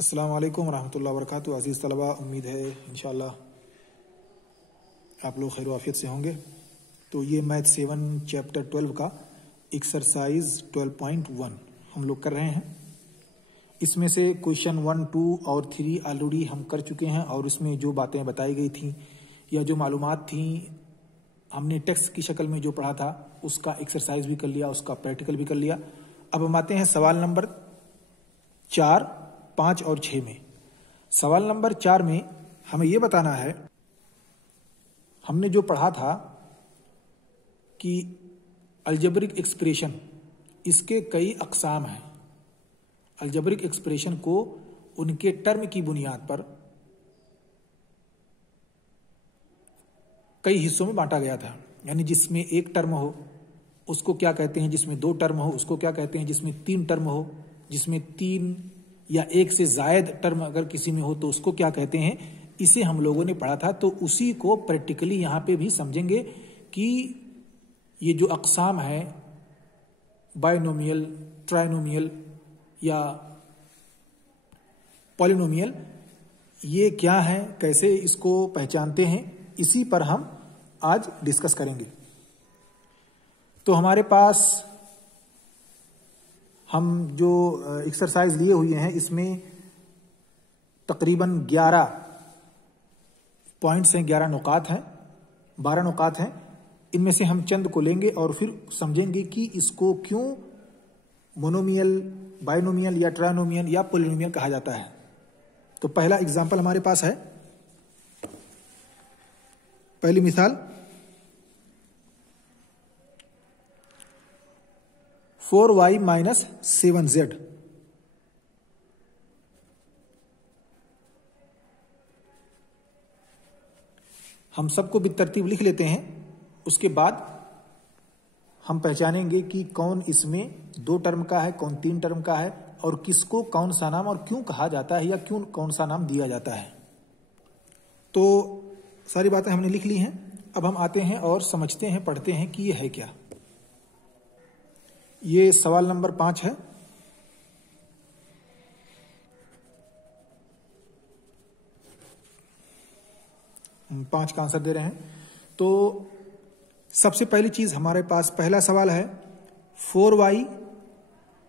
अस्सलाम वालेकुम रहमतुल्लाहि व बरकातुहू। अज़ीज़ तलबा, उम्मीद है इंशाअल्लाह आप लोग खैर आफियत से होंगे। तो ये मैथ 7 चैप्टर 12 का एक्सरसाइज 12.1 हम लोग कर रहे हैं। इसमें से क्वेश्चन 1, 2 और 3 ऑलरेडी हम कर चुके हैं और इसमें जो बातें बताई गई थी या जो मालूमात थी हमने टेक्स्ट की शक्ल में जो पढ़ा था उसका एक्सरसाइज भी कर लिया, उसका प्रैक्टिकल भी कर लिया। अब हम आते हैं सवाल नंबर 4, 5 और 6 में। सवाल नंबर 4 में हमें यह बताना है, हमने जो पढ़ा था कि अलजेब्रिक एक्सप्रेशन इसके कई अकसाम हैं। अलजेब्रिक एक्सप्रेशन को उनके टर्म की बुनियाद पर कई हिस्सों में बांटा गया था। यानी जिसमें एक टर्म हो उसको क्या कहते हैं, जिसमें 2 टर्म हो उसको क्या कहते हैं, जिसमें 3 टर्म हो, जिसमें 3 या 1 से जायद टर्म अगर किसी में हो तो उसको क्या कहते हैं। इसे हम लोगों ने पढ़ा था, तो उसी को प्रैक्टिकली यहाँ पे भी समझेंगे कि ये जो अकसाम है बायनोमियल, ट्राइनोमियल या पॉलिनोमियल, ये क्या है, कैसे इसको पहचानते हैं, इसी पर हम आज डिस्कस करेंगे। तो हमारे पास हम जो एक्सरसाइज लिए हुए हैं इसमें तकरीबन 11 पॉइंट्स हैं, 11 नुकात हैं, 12 नुकात हैं। इनमें से हम चंद को लेंगे और फिर समझेंगे कि इसको क्यों मोनोमियल, बाइनोमियल या ट्राइनोमियल या पॉलिनोमियल कहा जाता है। तो पहला एग्जाम्पल हमारे पास है, पहली मिसाल 4y माइनस 7z। हम सबको बितरतीब लिख लेते हैं, उसके बाद हम पहचानेंगे कि कौन इसमें 2 टर्म का है, कौन 3 टर्म का है और किसको कौन सा नाम और क्यों कहा जाता है या क्यों कौन सा नाम दिया जाता है। तो सारी बातें हमने लिख ली हैं। अब हम आते हैं और समझते हैं, पढ़ते हैं कि ये है क्या। ये सवाल नंबर 5 है। हम 5 का आंसर दे रहे हैं। तो सबसे पहली चीज हमारे पास पहला सवाल है 4y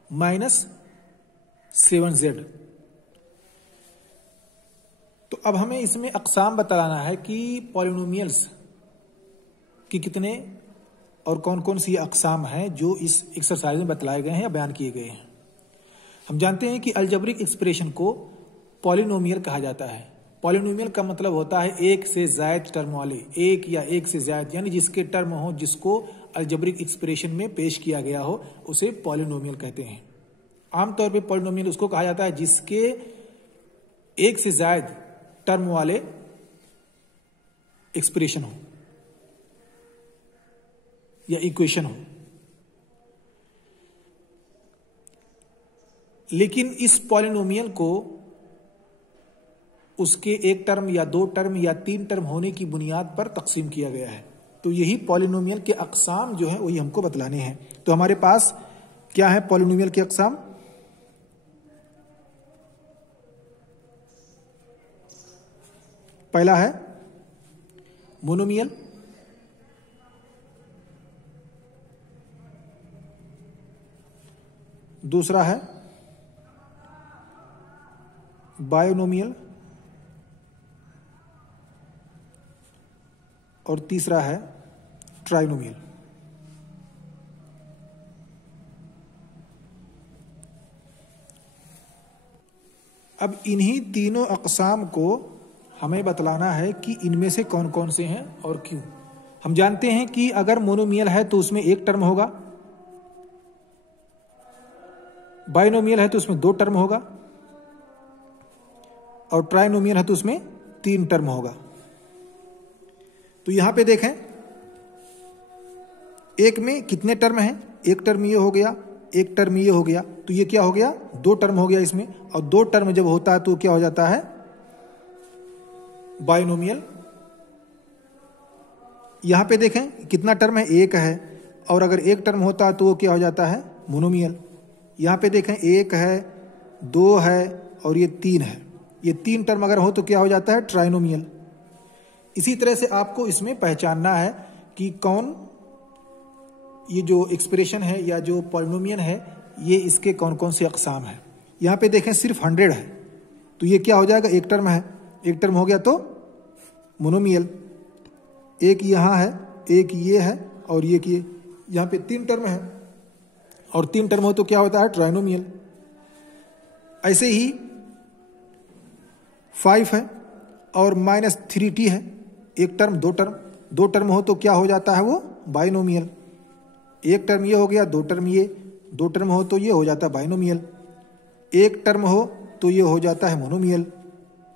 माइनस 7z। तो अब हमें इसमें अकसाम बताना है कि पॉलिनोमियल्स की कितने और कौन कौन सी अकसाम हैं जो इस एक्सरसाइज में बतलाए गए हैं या बयान किए गए हैं। हम जानते हैं कि अलजेब्रिक एक्सप्रेशन को पॉलिनोमियल कहा जाता है। पॉलिनोमियल का मतलब होता है 1 से ज्यादा टर्म वाले, 1 या 1 से ज्यादा, यानी जिसके टर्म हो, जिसको अलजेब्रिक एक्सप्रेशन में पेश किया गया हो, उसे पॉलिनोमियल कहते हैं। आमतौर पर पॉलिनोमियल उसको कहा जाता है जिसके 1 से ज्यादा टर्म वाले एक्सप्रेशन हो या इक्वेशन हो। लेकिन इस पॉलिनोमियल को उसके 1 टर्म या 2 टर्म या 3 टर्म होने की बुनियाद पर तकसीम किया गया है। तो यही पॉलिनोमियल के अकसाम जो है वही हमको बतलाने हैं। तो हमारे पास क्या है पॉलिनोमियल के अकसाम। पहला है मोनोमियल, दूसरा है बायोनोमियल और तीसरा है ट्राइनोमियल। अब इन्हीं तीनों अकसाम को हमें बतलाना है कि इनमें से कौन कौन से हैं और क्यों। हम जानते हैं कि अगर मोनोमियल है तो उसमें 1 टर्म होगा, बाइनोमियल है तो उसमें 2 टर्म होगा और ट्राइनोमियल है तो उसमें 3 टर्म होगा। तो यहां पे देखें, एक में कितने टर्म हैं, 1 टर्म ये हो गया, 1 टर्म ये हो गया, तो ये क्या हो गया, 2 टर्म हो गया इसमें। और 2 टर्म जब होता है तो क्या हो जाता है बाइनोमियल। यहां पे देखें कितना टर्म है, 1 है, और अगर 1 टर्म होता है तो वो क्या हो जाता है मोनोमियल। यहाँ पे देखें 1 है, 2 है और ये 3 है। ये 3 टर्म अगर हो तो क्या हो जाता है? ट्राइनोमियल। इसी तरह से आपको इसमें पहचानना है कि कौन ये जो एक्सप्रेशन है या जो पॉलिनोमियल है ये इसके कौन कौन से अकसाम है। यहाँ पे देखें सिर्फ 100 है तो ये क्या हो जाएगा? एक टर्म है, एक टर्म हो गया तो मोनोमियल। एक यहाँ है, एक ये है और ये यहाँ पे 3 टर्म है और 3 टर्म हो तो क्या होता है? ट्राइनोमियल। ऐसे ही 5 है और -3t है, एक टर्म, दो टर्म हो तो क्या हो जाता है? वो बाइनोमियल। एक टर्म ये हो गया, 2 टर्म ये, 2 टर्म हो तो ये हो जाता है बाइनोमियल। एक टर्म हो तो ये हो जाता है मोनोमियल।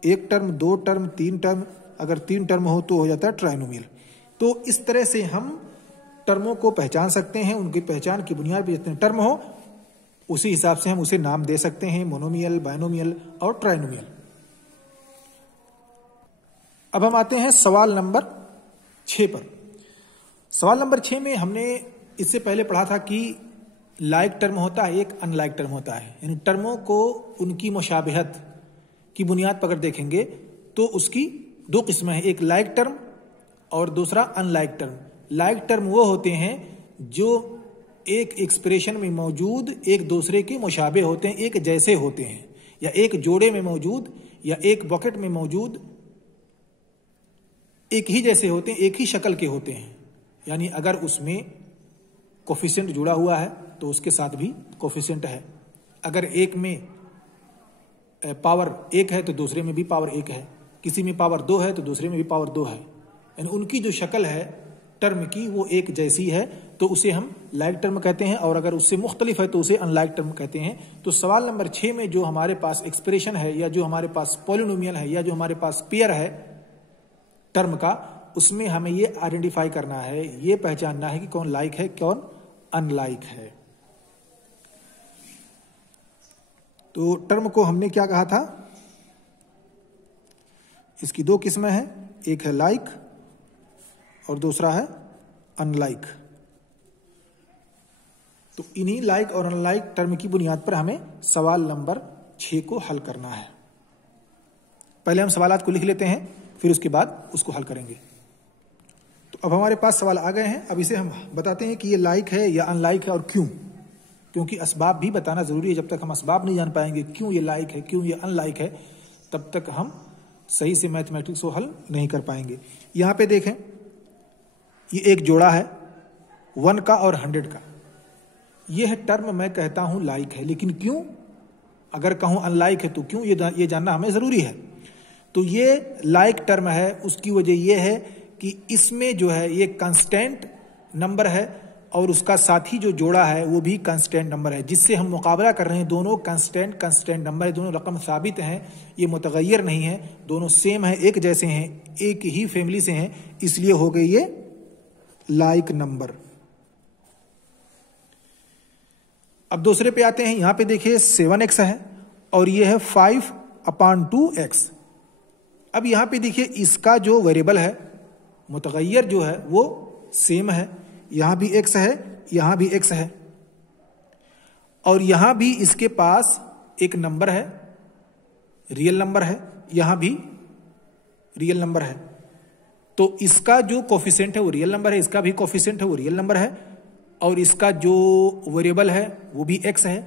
एक टर्म, 2 टर्म, 3 टर्म, अगर 3 टर्म हो तो हो जाता है ट्राइनोमियल। तो इस तरह से हम टर्मों को पहचान सकते हैं। उनकी पहचान की बुनियाद पर जितने टर्म हो उसी हिसाब से हम उसे नाम दे सकते हैं, मोनोमियल, बाइनोमियल और ट्राइनोमियल। अब हम आते हैं सवाल नंबर 6 पर। सवाल नंबर 6 में हमने इससे पहले पढ़ा था कि लाइक टर्म होता है, एक अनलाइक टर्म होता है। यानी टर्मों को उनकी मुशाबिहत की बुनियाद पर अगर देखेंगे तो उसकी 2 किस्में हैं, एक लाइक टर्म और दूसरा अनलाइक टर्म। लाइक टर्म वो होते हैं जो एक एक्सप्रेशन में मौजूद एक दूसरे के मुशाबे होते हैं, एक जैसे होते हैं, या एक जोड़े में मौजूद या एक बकेट में मौजूद एक ही जैसे होते हैं, एक ही शक्ल के होते हैं। यानी अगर उसमें कोफिशिएंट जुड़ा हुआ है तो उसके साथ भी कोफिशिएंट है। अगर एक में पावर 1 है तो दूसरे में भी पावर 1 है, किसी में पावर 2 है तो दूसरे में भी पावर 2 है। यानी उनकी जो शक्ल है टर्म की वो एक जैसी है तो उसे हम लाइक टर्म कहते हैं, और अगर उससे मुख्तलिफ है तो उसे अनलाइक टर्म कहते हैं। तो सवाल नंबर 6 में जो हमारे पास एक्सप्रेशन है या जो हमारे पास पॉलिनोमियल है या जो हमारे पास पेयर है टर्म का, उसमें हमें ये आइडेंटिफाई करना है, ये पहचानना है कि कौन लाइक है कौन अनलाइक है। तो टर्म को हमने क्या कहा था? इसकी 2 किस्में हैं, एक है लाइक और दूसरा है अनलाइक। तो इन्हीं लाइक और अनलाइक टर्म की बुनियाद पर हमें सवाल नंबर 6 को हल करना है। पहले हम सवालात को लिख लेते हैं, फिर उसके बाद उसको हल करेंगे। तो अब हमारे पास सवाल आ गए हैं। अब इसे हम बताते हैं कि ये लाइक है या अनलाइक है और क्यों। क्योंकि असबाब भी बताना जरूरी है। जब तक हम असबाब नहीं जान पाएंगे क्यों ये लाइक है क्यों ये अनलाइक है, तब तक हम सही से मैथमेटिक्स को हल नहीं कर पाएंगे। यहां पे देखें, ये एक जोड़ा है 1 का और 100 का। यह टर्म मैं कहता हूं लाइक है, लेकिन क्यों? अगर कहूं अनलाइक है तो क्यों, ये जानना हमें जरूरी है। तो ये लाइक टर्म है, उसकी वजह यह है कि इसमें जो है ये कांस्टेंट नंबर है और उसका साथी जो जोड़ा है वो भी कांस्टेंट नंबर है, जिससे हम मुकाबला कर रहे हैं। दोनों कांस्टेंट नंबर है, दोनों रकम साबित हैं, ये मुतगय्यर नहीं है, दोनों सेम है, एक जैसे हैं, एक ही फैमिली से हैं, इसलिए हो गई ये लाइक नंबर। अब दूसरे पे आते हैं। यहां पे देखिए 7x है और ये है 5/2x। अब यहां पे देखिए इसका जो वेरिएबल है मुतगय्यर जो है वो सेम है, यहां भी x है यहां भी x है, और यहां भी इसके पास एक नंबर है, रियल नंबर है, यहां भी रियल नंबर है। तो इसका जो कोफिशिएंट है वो रियल नंबर है, इसका भी कोफिशिएंट है वो रियल नंबर है, और इसका जो वेरिएबल है वो भी x है,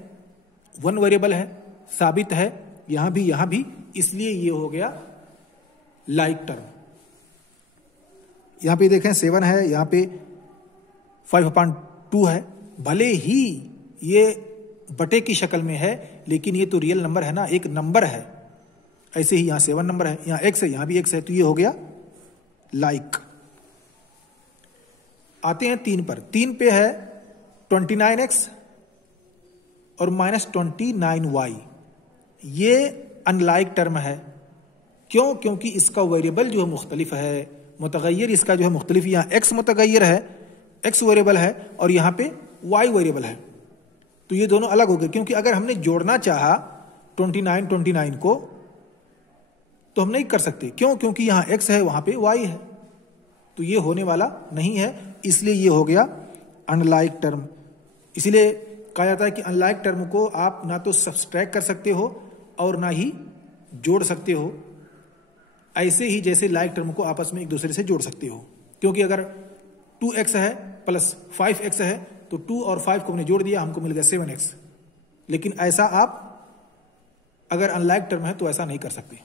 1 वेरिएबल है, साबित है, यहां भी, इसलिए ये हो गया लाइक टर्म। यहां पे देखें 7 है, यहां पे 5/2 है। भले ही ये बटे की शक्ल में है लेकिन ये तो रियल नंबर है ना, एक नंबर है। ऐसे ही यहां 7 नंबर है, यहां x है, यहां भी x है, तो ये हो गया लाइक। आते हैं 3 पर। 3 पे है 29x और -29y। ये अनलाइक टर्म है। क्यों? क्योंकि इसका वेरिएबल जो है मुख्तलिफ है, मुतगय्यर इसका जो है मुख्तलिफ। यहां x मुतगय्यर है, x वेरिएबल है, और यहां पे y वेरिएबल है, तो ये दोनों अलग हो गए। क्योंकि अगर हमने जोड़ना चाहा 29 को तो हम नहीं कर सकते। क्यों? क्योंकि यहां x है वहां पे y है, तो ये होने वाला नहीं है, इसलिए ये हो गया अनलाइक टर्म। इसलिए कहा जाता है कि अनलाइक टर्म को आप ना तो सब्सट्रैक्ट कर सकते हो और ना ही जोड़ सकते हो, ऐसे ही जैसे लाइक टर्म को आपस में एक दूसरे से जोड़ सकते हो। क्योंकि अगर 2x है प्लस 5x है तो 2 और 5 को हमने जोड़ दिया, हमको मिल गया 7x। लेकिन ऐसा आप अगर अनलाइक टर्म है तो ऐसा नहीं कर सकते,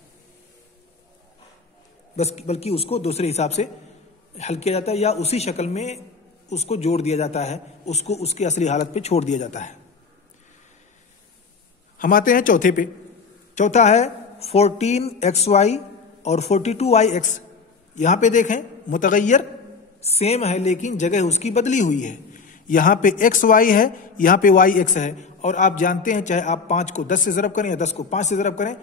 बल्कि उसको दूसरे हिसाब से हल किया जाता है या उसी शक्ल में उसको जोड़ दिया जाता है, उसको उसकी असली हालत पे छोड़ दिया जाता है। हम आते हैं चौथे पे। चौथा है 14xy और 42yx। यहां पे देखें मुतगय्यर सेम है लेकिन जगह उसकी बदली हुई है। यहां पे xy है, यहां पे yx है। और आप जानते हैं चाहे आप 5 को 10 से ज़रब करें या 10 को 5 से ज़रब करें,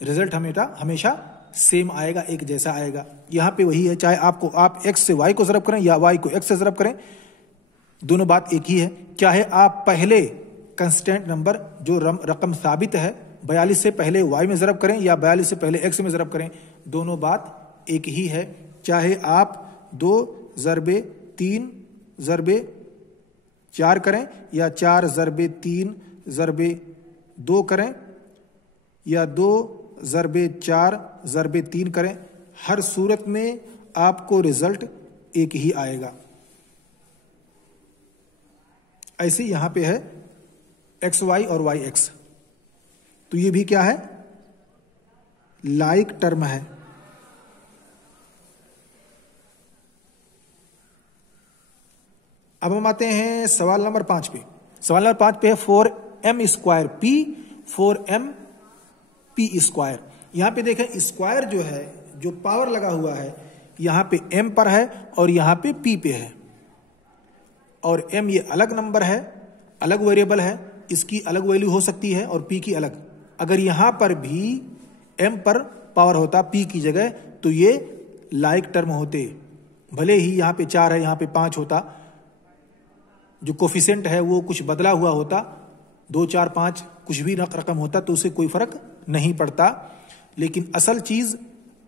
रिजल्ट हमेशा सेम आएगा, एक जैसा आएगा। यहां पे वही है, चाहे आप x से y को ज़रब करें या y को x से ज़रब करें, दोनों बात एक ही है। चाहे आप पहले कंस्टेंट नंबर जो रकम साबित है 42 से पहले y में ज़रब करें या 42 से पहले x में ज़रब करें, दोनों बात एक ही है। चाहे आप 2 ज़रबे 3 ज़रबे 4 करें या 4 ज़रबे 3 ज़रबे 2 करें या 2 ज़रबे 4 ज़रबे 3 करें, हर सूरत में आपको रिजल्ट एक ही आएगा। ऐसे यहां पे है xy और yx, तो ये भी क्या है, लाइक टर्म है। अब हम आते हैं सवाल नंबर 5 पे। सवाल नंबर 5 पे है 4m² p 4m p²। यहां पे देखें स्क्वायर जो है, जो पावर लगा हुआ है, यहां पे m पर है और यहां पे p पे है। और m ये अलग नंबर है, अलग वेरिएबल है, इसकी अलग वैल्यू हो सकती है और p की अलग। अगर यहां पर भी m पर पावर होता p की जगह तो ये लाइक टर्म होते। भले ही यहां पे 4 है, यहां पे 5 होता, जो कोफिशिएंट है वो कुछ बदला हुआ होता, 2 4 5 कुछ भी रकम होता तो उससे कोई फर्क नहीं पड़ता। लेकिन असल चीज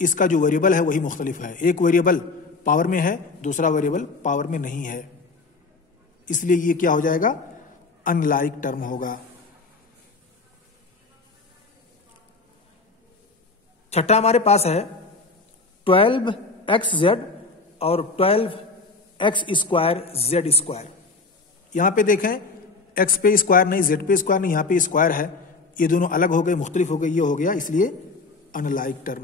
इसका जो वेरिएबल है वही मुख्तलिफ है। एक वेरिएबल पावर में है, दूसरा वेरिएबल पावर में नहीं है, इसलिए ये क्या हो जाएगा, अनलाइक टर्म होगा। छठा हमारे पास है 12xz और 12x² z²। यहां पे देखें x पे स्क्वायर नहीं, z पे स्क्वायर नहीं, यहां पे स्क्वायर है, ये दोनों अलग हो गए, मुख्तलिफ हो गए, ये हो गया, इसलिए अनलाइक टर्म।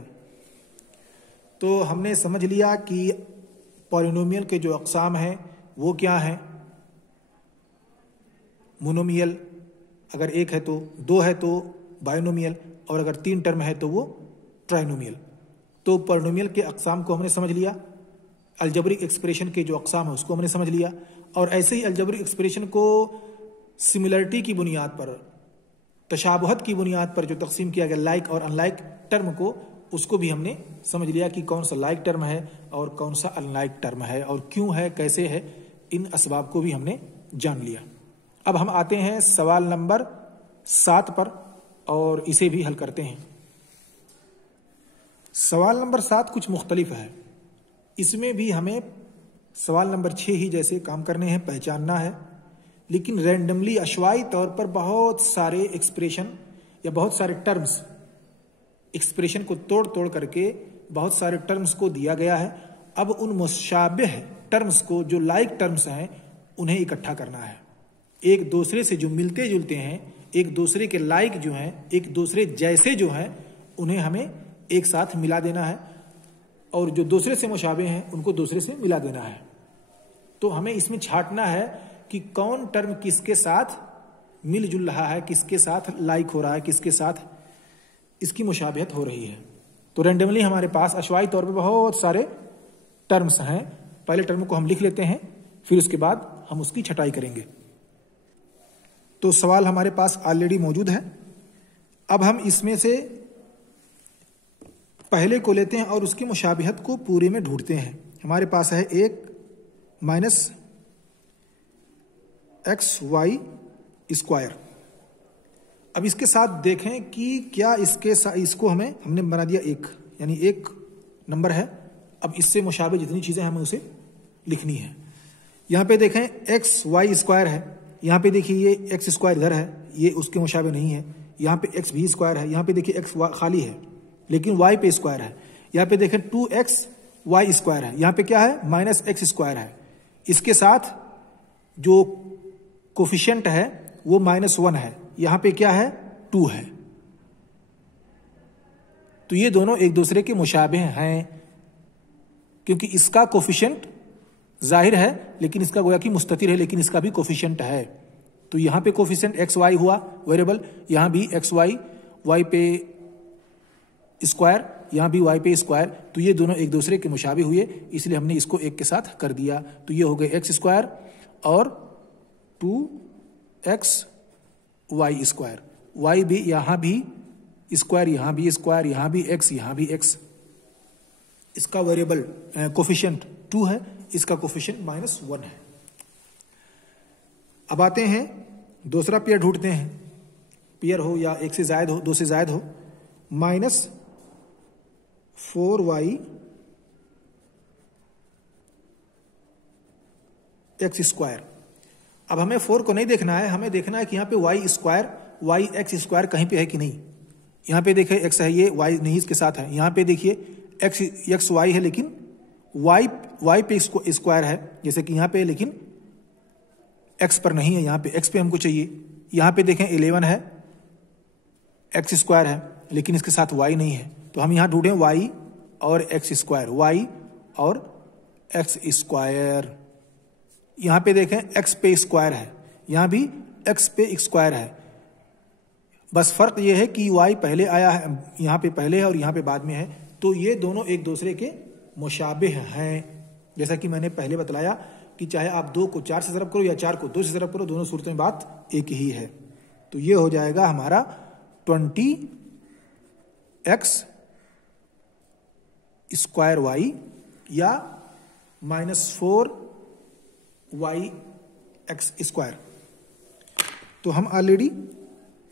तो हमने समझ लिया कि पॉलिनोमियल के जो अक़साम हैं वो क्या हैं। मोनोमियल अगर 1 है तो, 2 है तो बाइनोमियल, और अगर 3 टर्म है तो वो ट्राइनोमियल। तो पॉलिनोमियल के अक़साम को हमने समझ लिया, अलजबरिक एक्सप्रेशन के जो अक़साम है उसको हमने समझ लिया, और ऐसे ही अलजबरिक एक्सप्रेशन को सिमिलरिटी की बुनियाद पर, तशाबुहत की बुनियाद पर जो तकसीम किया गया लाइक और अनलाइक टर्म को, उसको भी हमने समझ लिया कि कौन सा लाइक टर्म है और कौन सा अनलाइक टर्म है और क्यों है, कैसे है, इन असबाब को भी हमने जान लिया। अब हम आते हैं सवाल नंबर 7 पर और इसे भी हल करते हैं। सवाल नंबर 7 कुछ मुख्तलिफ है, इसमें भी हमें सवाल नंबर 6 ही जैसे काम करने हैं, पहचानना है, लेकिन रैंडमली अशवाई तौर पर बहुत सारे एक्सप्रेशन या बहुत सारे टर्म्स, एक्सप्रेशन को तोड़ तोड़ करके बहुत सारे टर्म्स को दिया गया है। अब उन मुशाबिह टर्म्स को, जो लाइक टर्म्स हैं, उन्हें इकट्ठा करना है। एक दूसरे से जो मिलते जुलते हैं, एक दूसरे के लाइक जो हैं, एक दूसरे जैसे जो हैं, उन्हें हमें एक साथ मिला देना है, और जो दूसरे से मुशाबिह हैं उनको दूसरे से मिला देना है। तो हमें इसमें छांटना है कि कौन टर्म किसके साथ मिलजुल रहा है, किसके साथ लाइक हो रहा है, किसके साथ इसकी मुशाबिहत हो रही है। तो रैंडमली हमारे पास अशवाई तौर पे बहुत सारे टर्म्स हैं। पहले टर्म को हम लिख लेते हैं, फिर उसके बाद हम उसकी छटाई करेंगे। तो सवाल हमारे पास ऑलरेडी मौजूद है। अब हम इसमें से पहले को लेते हैं और उसकी मुशाबिहत को पूरे में ढूंढते हैं। हमारे पास है 1 -xy²। अब इसके साथ देखें कि क्या इसको हमने बना दिया 1, यानी 1 नंबर है। अब इससे मुशाबिह जितनी चीजें हमें उसे लिखनी है। यहां पे देखें xy² है, यहां पे देखिए ये x² इधर है, ये उसके मुशाबिह नहीं है, यहाँ पे एक्स भी स्क्वायर है, यहाँ पे देखिए एक्स खाली है लेकिन वाई पे स्क्वायर है, यहाँ पे देखें 2x वाई स्क्वायर है, यहाँ पे क्या है माइनस एक्स स्क्वायर है, इसके साथ जो कोफिशिएंट है वो -1 है, यहाँ पे क्या है 2 है। तो ये दोनों एक दूसरे के मुशाबिह हैं क्योंकि इसका कोफिशिएंट जाहिर है लेकिन इसका गोया कि मुस्ततिर है, लेकिन इसका भी कोफिशिएंट है। तो यहाँ पे कोफिशिएंट एक्स वाई हुआ वेरिएबल, यहाँ भी एक्स वाई, वाई पे स्क्वायर, यहाँ भी वाई पे स्क्वायर, तो ये दोनों एक दूसरे के मुशाबिह हुए, इसलिए हमने इसको एक के साथ कर दिया। तो ये हो गए एक्स स्क्वायर और 2x वाई स्क्वायर, वाई भी यहाँ भी स्क्वायर, यहाँ भी स्क्वायर, यहाँ भी एक्स, यहाँ भी एक्स। इसका वेरिएबल कोफिशिएंट 2 है, इसका कोफिशिएंट -1 है। अब आते हैं दूसरा पेयर ढूंढते हैं, पेयर हो या एक से ज्यादा हो, 2 से ज्यादा हो, -4y एक्स स्क्वायर। अब हमें 4 को नहीं देखना है, हमें देखना है कि यहाँ पे Y square Y X square कहीं पे है कि नहीं। यहाँ पे देखिए एक्स है, ये वाई नहीं इसके साथ है, यहाँ पे देखिए एक्स वाई है लेकिन वाई पे स्क्वायर है जैसे कि यहाँ पे, लेकिन एक्स पर नहीं है, यहाँ पे एक्स पे हमको चाहिए। यहाँ पे देखें 11 है, एक्स स्क्वायर है लेकिन इसके साथ वाई नहीं है, तो हम यहाँ ढूंढें वाई और एक्स स्क्वायर, वाई और एक्स स्क्वायर। यहाँ पे देखें एक्स पे स्क्वायर है, यहाँ भी एक्स पे स्क्वायर है, बस फर्क ये है कि वाई पहले आया है, यहाँ पे पहले है और यहाँ पे बाद में है। तो ये दोनों एक दूसरे के मुशाबिह हैं, जैसा कि मैंने पहले बतलाया कि चाहे आप 2 को 4 से ज़रब करो या 4 को 2 से ज़रब करो, दोनों सूरतों में बात एक ही है। तो ये हो जाएगा हमारा 20x स्क्वायर वाई या -4y एक्स स्क्वायर। तो हम ऑलरेडी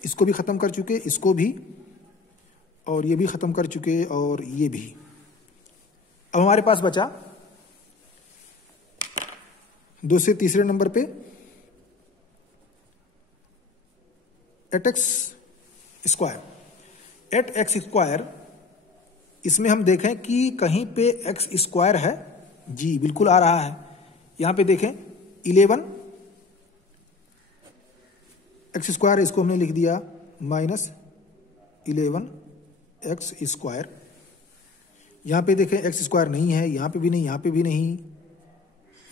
इसको भी खत्म कर चुके, इसको भी, और ये भी खत्म कर चुके, और ये भी। अब हमारे पास बचा 2 से तीसरे नंबर पे 8x स्क्वायर। 8x स्क्वायर, इसमें हम देखें कि कहीं पे x स्क्वायर है, जी बिल्कुल आ रहा है। यहां पे देखें 11 एक्स स्क्वायर, इसको हमने लिख दिया -11 एक्स स्क्वायर। यहां पे देखें एक्स स्क्वायर नहीं है, यहां पे भी नहीं, यहां पे भी नहीं,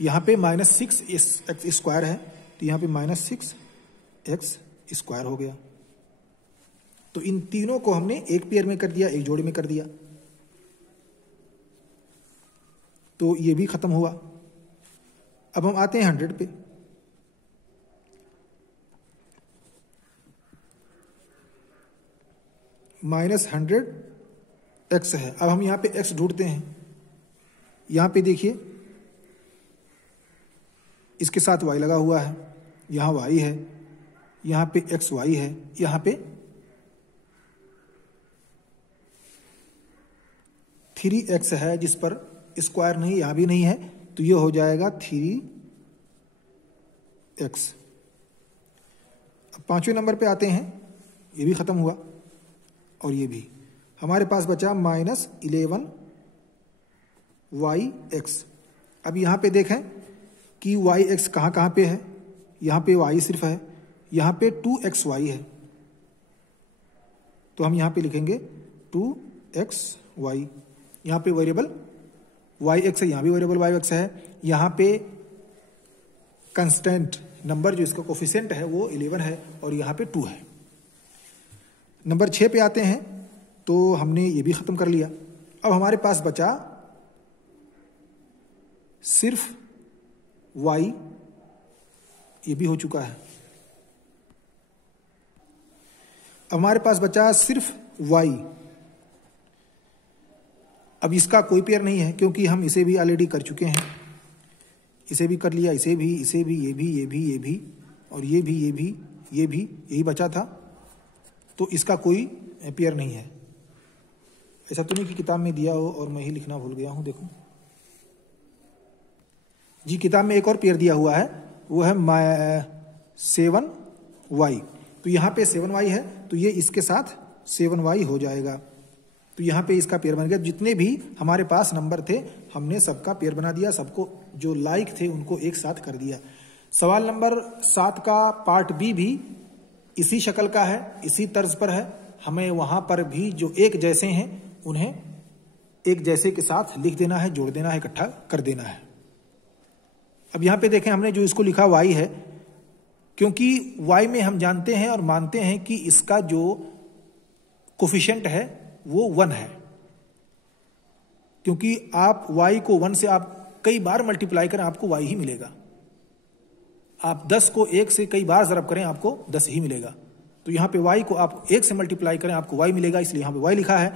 यहां पे -6 एक्स स्क्वायर है, तो यहां पे -6 एक्स स्क्वायर हो गया। तो इन तीनों को हमने एक पेयर में कर दिया, एक जोड़े में कर दिया, तो ये भी खत्म हुआ। अब हम आते हैं 100 पे। -100 एक्स है। अब हम यहां पे एक्स ढूंढते हैं, यहां पे देखिए इसके साथ वाई लगा हुआ है, यहां वाई है, यहां पे एक्स वाई है, यहां पे 3x है जिस पर स्क्वायर नहीं, यहां भी नहीं है, तो ये हो जाएगा 3x। अब 5वें नंबर पे आते हैं, ये भी खत्म हुआ और ये भी। हमारे पास बचा -11 yx। अब यहां पे देखें कि yx कहां पे है, यहां पे y सिर्फ है, यहां पे 2xy है, तो हम यहां पे लिखेंगे 2xy। यहां पे वेरिएबल yx है, यहां भी वेरिएबल yx है, यहां पे कांस्टेंट नंबर जो इसका कोफिशिएंट है वो 11 है और यहां पे 2 है। नंबर 6 पे आते हैं, तो हमने ये भी खत्म कर लिया। अब हमारे पास बचा सिर्फ y, ये भी हो चुका है। अब हमारे पास बचा सिर्फ y। अब इसका कोई पेयर नहीं है क्योंकि हम इसे भी ऑलरेडी कर चुके हैं, इसे भी कर लिया, इसे भी, ये भी, ये भी और ये भी, ये भी, यही बचा था, तो इसका कोई पेयर नहीं है। ऐसा तो नहीं कि किताब में दिया हो और मैं ही लिखना भूल गया हूं। देखो जी, किताब में एक और पेयर दिया हुआ है, वो है 7y। तो यहाँ पे 7y है तो ये इसके साथ 7y हो जाएगा। तो यहाँ पे इसका पेयर बन गया। जितने भी हमारे पास नंबर थे हमने सबका पेयर बना दिया, सबको जो लाइक थे उनको एक साथ कर दिया। सवाल नंबर 7 का पार्ट बी भी इसी शक्ल का है, इसी तर्ज पर है। हमें वहां पर भी जो एक जैसे हैं उन्हें एक जैसे के साथ लिख देना है, जोड़ देना है, इकट्ठा कर देना है। अब यहां पे देखें हमने जो इसको लिखा y है, क्योंकि y में हम जानते हैं और मानते हैं कि इसका जो कोफिशिएंट है वो 1 है, क्योंकि आप y को 1 से आप कई बार मल्टीप्लाई करें आपको y ही मिलेगा। आप 10 को 1 से कई बार ज़रब करें आपको 10 ही मिलेगा। तो यहाँ पे y को आप 1 से मल्टीप्लाई करें आपको y मिलेगा, इसलिए यहाँ पे y लिखा है।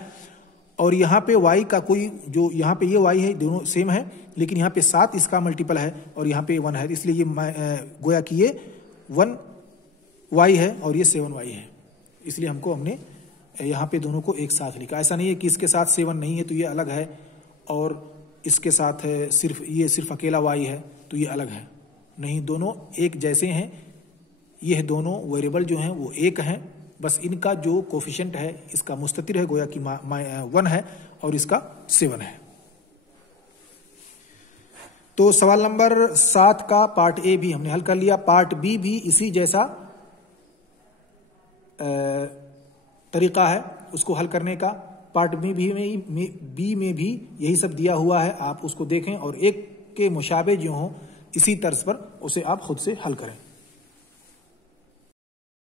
और यहाँ पे y का कोई जो यहाँ पे ये y है दोनों सेम है, लेकिन यहाँ पे 7 इसका मल्टीपल है और यहाँ पे 1 है, इसलिए ये गोया कि ये 1y है और ये 7y है, इसलिए हमने यहाँ पे दोनों को एक साथ लिखा। ऐसा नहीं है कि इसके साथ 7 नहीं है तो ये अलग है और इसके साथ है सिर्फ अकेला y है तो ये अलग है, नहीं, दोनों एक जैसे हैं। ये दोनों वेरिएबल जो हैं वो एक हैं, बस इनका जो कोफिशिएंट है इसका मुस्ततिर है, गोया कि 1 है और इसका 7 है। तो सवाल नंबर 7 का पार्ट ए भी हमने हल कर लिया। पार्ट बी भी इसी जैसा तरीका है उसको हल करने का। पार्ट बी में भी यही सब दिया हुआ है, आप उसको देखें और एक के मुशाबे जो हो इसी तर्ज पर उसे आप खुद से हल करें।